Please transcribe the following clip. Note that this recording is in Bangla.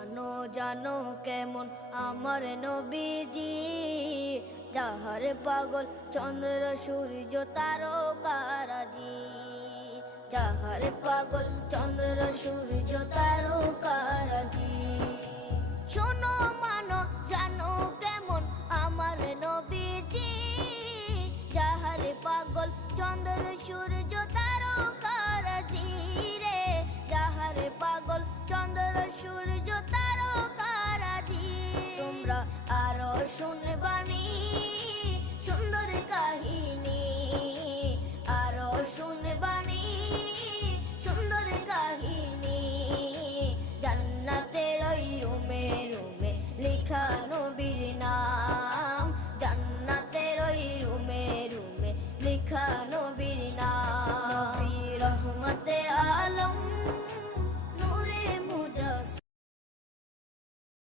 জানো জানো কেমন আমার নবীজি, যাহার পাগল চন্দ্র সূর্য তারকারাজি। যাহার পাগল চন্দ্র সূর্য তারকারাজি। শোনো মানো জানো কেমন আমার নবীজি, যাহার পাগল চন্দ্র সূর্য তারকারাজি রে। যাহার পাগল চন্দ্র সূর্য তারকারাজি। তোমরা আরো শুনে